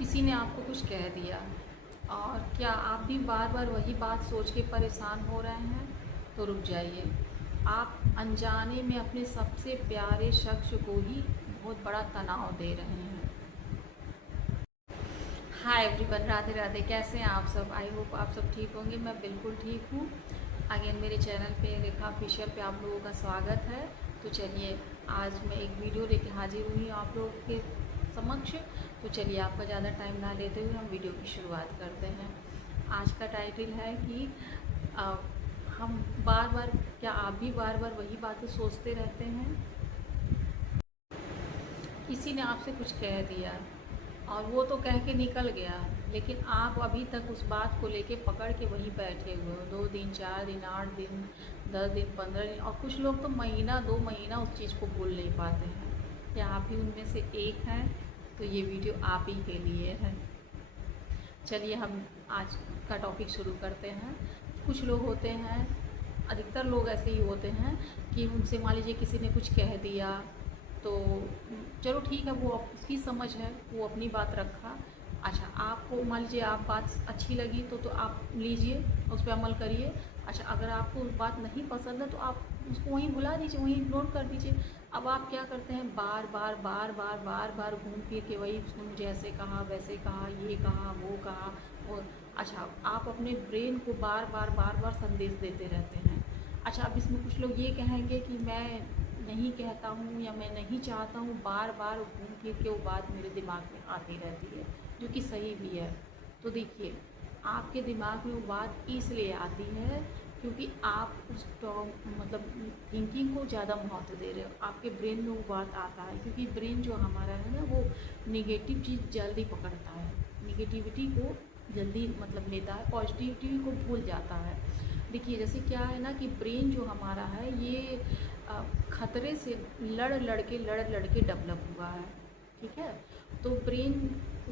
किसी ने आपको कुछ कह दिया और क्या आप भी बार बार वही बात सोच के परेशान हो रहे हैं? तो रुक जाइए। आप अनजाने में अपने सबसे प्यारे शख्स को ही बहुत बड़ा तनाव दे रहे हैं। Hi everyone, Radhe Radhe. कैसे हैं आप सब? आई होप आप सब ठीक होंगे। मैं बिल्कुल ठीक हूँ। अगेन मेरे चैनल पे रेखा ऑफिशियल पे आप लोगों का स्वागत है। तो चलिए, आज मैं एक वीडियो लेके हाजिर हुई हूँ आप लोगों के समक्ष। तो चलिए, आपका ज़्यादा टाइम ना लेते हुए हम वीडियो की शुरुआत करते हैं। आज का टाइटल है कि अ, हम बार बार, क्या आप भी बार बार वही बातें सोचते रहते हैं? किसी ने आपसे कुछ कह दिया और वो तो कह के निकल गया, लेकिन आप अभी तक उस बात को लेके पकड़ के वहीं बैठे हुए हो। 2 दिन, 4 दिन, 8 दिन, 10 दिन, 15 दिन, और कुछ लोग तो महीना 2 महीना उस चीज़ को भूल नहीं पाते हैं। क्या आप भी उनमें से एक हैं? तो ये वीडियो आप ही के लिए है। चलिए, हम आज का टॉपिक शुरू करते हैं। कुछ लोग होते हैं, अधिकतर लोग ऐसे ही होते हैं कि उनसे मान लीजिए किसी ने कुछ कह दिया, तो चलो ठीक है, वो उसकी समझ है, वो अपनी बात रखा। अच्छा, आपको मान लीजिए आप बात अच्छी लगी तो आप लीजिए, उस पर अमल करिए। अच्छा, अगर आपको बात नहीं पसंद है तो आप उसको वहीं भुला दीजिए, वहीं इग्नोर कर दीजिए। अब आप क्या करते हैं, बार बार बार बार बार बार घूम फिर के वही, उसने मुझे ऐसे कहा, वैसे कहा, ये कहा, वो कहा। और अच्छा, आप अपने ब्रेन को बार बार बार बार संदेश देते रहते हैं। अच्छा, अब इसमें कुछ लोग ये कहेंगे कि मैं नहीं कहता हूँ या मैं नहीं चाहता हूँ, बार बार घूम फिर के वो बात मेरे दिमाग में आती रहती है, जो कि सही भी है। तो देखिए, आपके दिमाग में वो बात इसलिए आती है क्योंकि आप उस मतलब थिंकिंग को ज़्यादा महत्व दे रहे हो। आपके ब्रेन में वो बात आता है क्योंकि ब्रेन जो हमारा है ना, वो निगेटिव चीज़ जल्दी पकड़ता है, निगेटिविटी को जल्दी मतलब लेता है, पॉजिटिविटी को भूल जाता है। देखिए, जैसे क्या है ना कि ब्रेन जो हमारा है, ये खतरे से लड़ लड़ के डेवलप हुआ है। ठीक है? तो ब्रेन,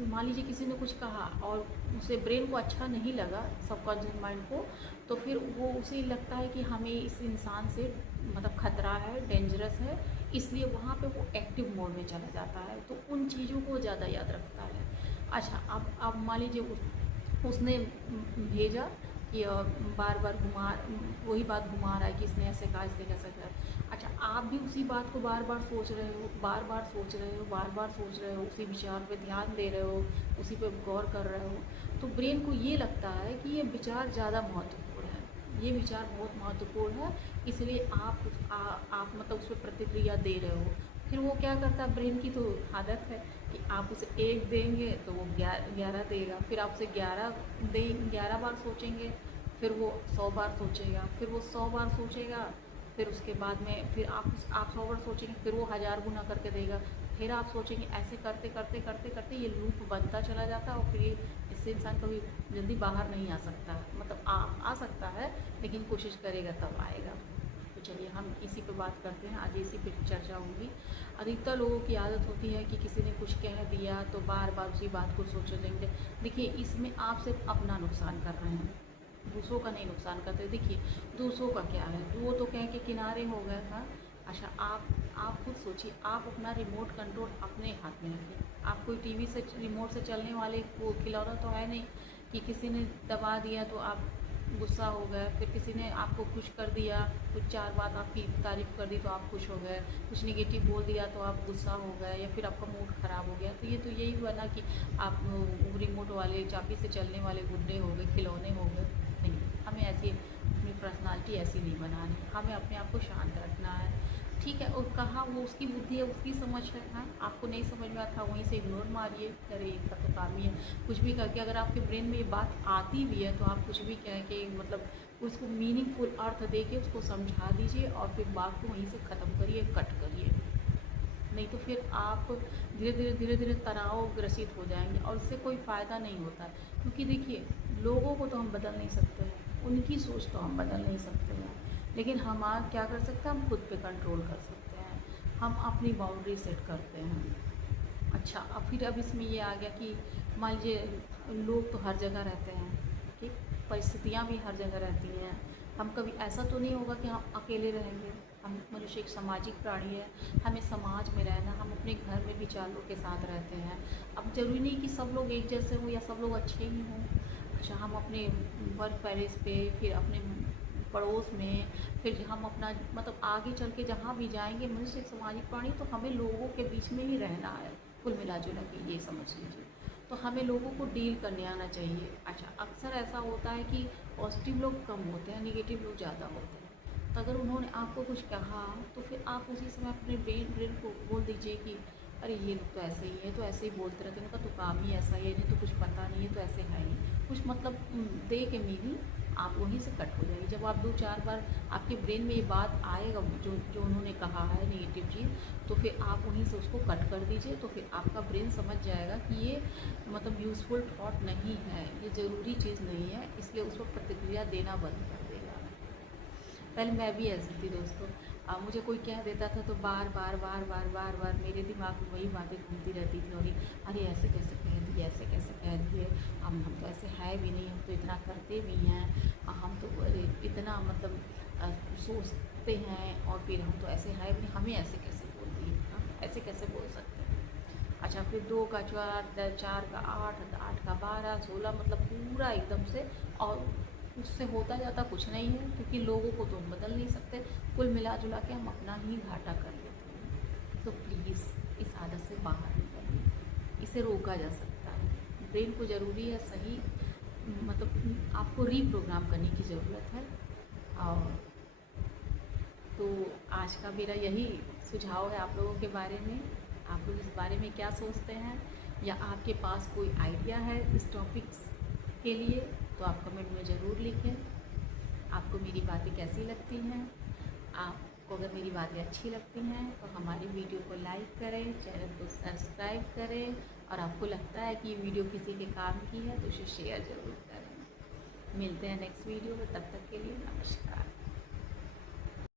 मान लीजिए किसी ने कुछ कहा और उसे ब्रेन को अच्छा नहीं लगा, सबकॉन्शियस माइंड को, तो फिर वो उसे लगता है कि हमें इस इंसान से मतलब खतरा है, डेंजरस है, इसलिए वहाँ पे वो एक्टिव मोड में चला जाता है, तो उन चीज़ों को ज़्यादा याद रखता है। अच्छा, अब मान लीजिए उसने भेजा कि बार बार वही बात घुमा रहा है कि इसने ऐसे कहा, इसने कैसे कहा। अच्छा, आप भी उसी बात को बार बार सोच रहे हो, बार बार सोच रहे हो, बार बार सोच रहे हो, उसी विचार पे ध्यान दे रहे हो, उसी पे गौर कर रहे हो, तो ब्रेन को ये लगता है कि ये विचार ज़्यादा महत्वपूर्ण है, ये विचार बहुत महत्वपूर्ण है, इसलिए आप मतलब उस पर प्रतिक्रिया दे रहे हो। फिर वो क्या करता है, ब्रेन की तो आदत है कि आप उसे 1 देंगे तो वो 11 देगा, फिर आप उसे 11 बार सोचेंगे, फिर वो 100 बार सोचेगा, फिर वो 100 बार सोचेगा, फिर उसके बाद में फिर आप 100 बार सोचेंगे, फिर वो 1000 गुना करके देगा, फिर आप सोचेंगे। ऐसे करते करते करते करते ये लूप बनता चला जाता है और फिर इससे इंसान कभी जल्दी बाहर नहीं आ सकता, मतलब आ सकता है, लेकिन कोशिश करेगा तब आएगा। तो चलिए, हम इसी पे बात करते हैं, आज इसी पे चर्चा होगी। अधिकतर लोगों की आदत होती है कि किसी ने कुछ कह दिया तो बार बार उसी बात को सोचेंगे। देखिए, इसमें आप सिर्फ अपना नुकसान कर रहे हैं, दूसरों का नहीं नुकसान करते। देखिए, दूसरों का क्या है, वो तो कह के किनारे हो गया था। अच्छा, आप खुद सोचिए, आप अपना रिमोट कंट्रोल अपने हाथ में रखिए। आप कोई टीवी से रिमोट से चलने वाले वो खिलौना तो है नहीं कि किसी ने दबा दिया तो आप गुस्सा हो गए, फिर किसी ने आपको खुश कर दिया, कुछ 4 बात आपकी तारीफ़ कर दी तो आप खुश हो गए, कुछ नेगेटिव बोल दिया तो आप गुस्सा हो गए, या फिर आपका मूड ख़राब हो गया। तो ये तो यही हुआ ना कि आप रिमोट वाले चाबी से चलने वाले गुड्डे हो गए, खिलौने हो गए। नहीं, हमें ऐसी अपनी पर्सनालिटी ऐसी नहीं बनानी, हमें अपने आप को शांत रखना है। ठीक है, और कहा वो उसकी बुद्धि है, उसकी समझ है। हाँ, आपको नहीं समझ में आता, वहीं से इग्नोर मारिए। अरे इनका तो काम ही है कुछ भी करके, अगर आपके ब्रेन में ये बात आती भी है तो आप कुछ भी कह के मतलब उसको मीनिंगफुल अर्थ दे के उसको समझा दीजिए और फिर बात को वहीं से ख़त्म करिए, कट करिए। नहीं तो फिर आप धीरे धीरे तनाव ग्रसित हो जाएंगे और इससे कोई फ़ायदा नहीं होता है। क्योंकि देखिए, लोगों को तो हम बदल नहीं सकते हैं, उनकी सोच तो हम बदल नहीं सकते हैं, लेकिन हम क्या कर सकते हैं, हम खुद पे कंट्रोल कर सकते हैं, हम अपनी बाउंड्री सेट करते हैं। अच्छा, अब इसमें ये आ गया कि मान लीजिए लोग तो हर जगह रहते हैं, ठीक, परिस्थितियाँ भी हर जगह रहती हैं। हम कभी ऐसा तो नहीं होगा कि हम अकेले रहेंगे, हम मनुष्य एक सामाजिक प्राणी है, हमें समाज में रहना, हम अपने घर में भी 4 लोग के साथ रहते हैं। अब ज़रूरी नहीं कि सब लोग एक जैसे हों या सब लोग अच्छे ही हों। अच्छा, हम अपने वर्क प्लेस पे, फिर अपने पड़ोस में, फिर हम अपना मतलब आगे चल के जहाँ भी जाएंगे, मनुष्य एक सामाजिक प्राणी, तो हमें लोगों के बीच में ही रहना है। कुल मिला जुला के ये समझ लीजिए, तो हमें लोगों को डील करने आना चाहिए। अच्छा, अक्सर ऐसा होता है कि पॉजिटिव लोग कम होते हैं, निगेटिव लोग ज़्यादा होते हैं। तो अगर उन्होंने आपको कुछ कहा तो फिर आप उसी समय अपने ब्रेन को बोल दीजिए कि अरे ये लोग तो ऐसे ही है, तो ऐसे ही बोलते रहते हैं, उनका तो काम ही ऐसा ही है, इन्हें तो कुछ पता नहीं है, तो ऐसे है ही कुछ, मतलब दे के मीनिंग आप वहीं से कट हो जाएगी। जब आप 2-4 बार आपके ब्रेन में ये बात आएगा जो जो उन्होंने कहा है नेगेटिव चीज़, तो फिर आप वहीं से उसको कट कर दीजिए। तो फिर आपका ब्रेन समझ जाएगा कि ये मतलब यूज़फुल थॉट नहीं है, ये ज़रूरी चीज़ नहीं है, इसलिए उस पर प्रतिक्रिया देना बंद कर देगा। पहले मैं भी ऐसी थी दोस्तों, मुझे कोई कह देता था तो बार बार मेरे दिमाग में वही बातें घूमती रहती थी, और अरे ऐसे कैसे कह दिए, ऐसे कैसे कह दिए, हम तो ऐसे है भी नहीं, हम तो इतना करते भी हैं, हम तो अरे इतना मतलब सोचते हैं, और फिर हम तो ऐसे है भी नहीं, हमें ऐसे कैसे बोल दिए, हम ऐसे कैसे बोल सकते हैं। अच्छा, फिर 2 का 4, 4 का 8, 8 का 12, 16, मतलब पूरा एकदम से, और उससे होता जाता कुछ नहीं है, क्योंकि लोगों को तो हम बदल नहीं सकते। कुल मिला जुला के हम अपना ही घाटा कर लेते हैं। तो प्लीज़ इस आदत से बाहर निकलिए, इसे रोका जा सकता है। ब्रेन को ज़रूरी है सही, मतलब आपको रीप्रोग्राम करने की ज़रूरत है। और तो आज का मेरा यही सुझाव है आप लोगों के बारे में। आप लोग इस बारे में क्या सोचते हैं, या आपके पास कोई आइडिया है इस टॉपिक्स के लिए, तो आप कमेंट में ज़रूर लिखें। आपको मेरी बातें कैसी लगती हैं? आपको अगर मेरी बातें अच्छी लगती हैं तो हमारी वीडियो को लाइक करें, चैनल को सब्सक्राइब करें, और आपको लगता है कि ये वीडियो किसी के काम की है तो इसे शेयर ज़रूर करें। मिलते हैं नेक्स्ट वीडियो में, तब तक के लिए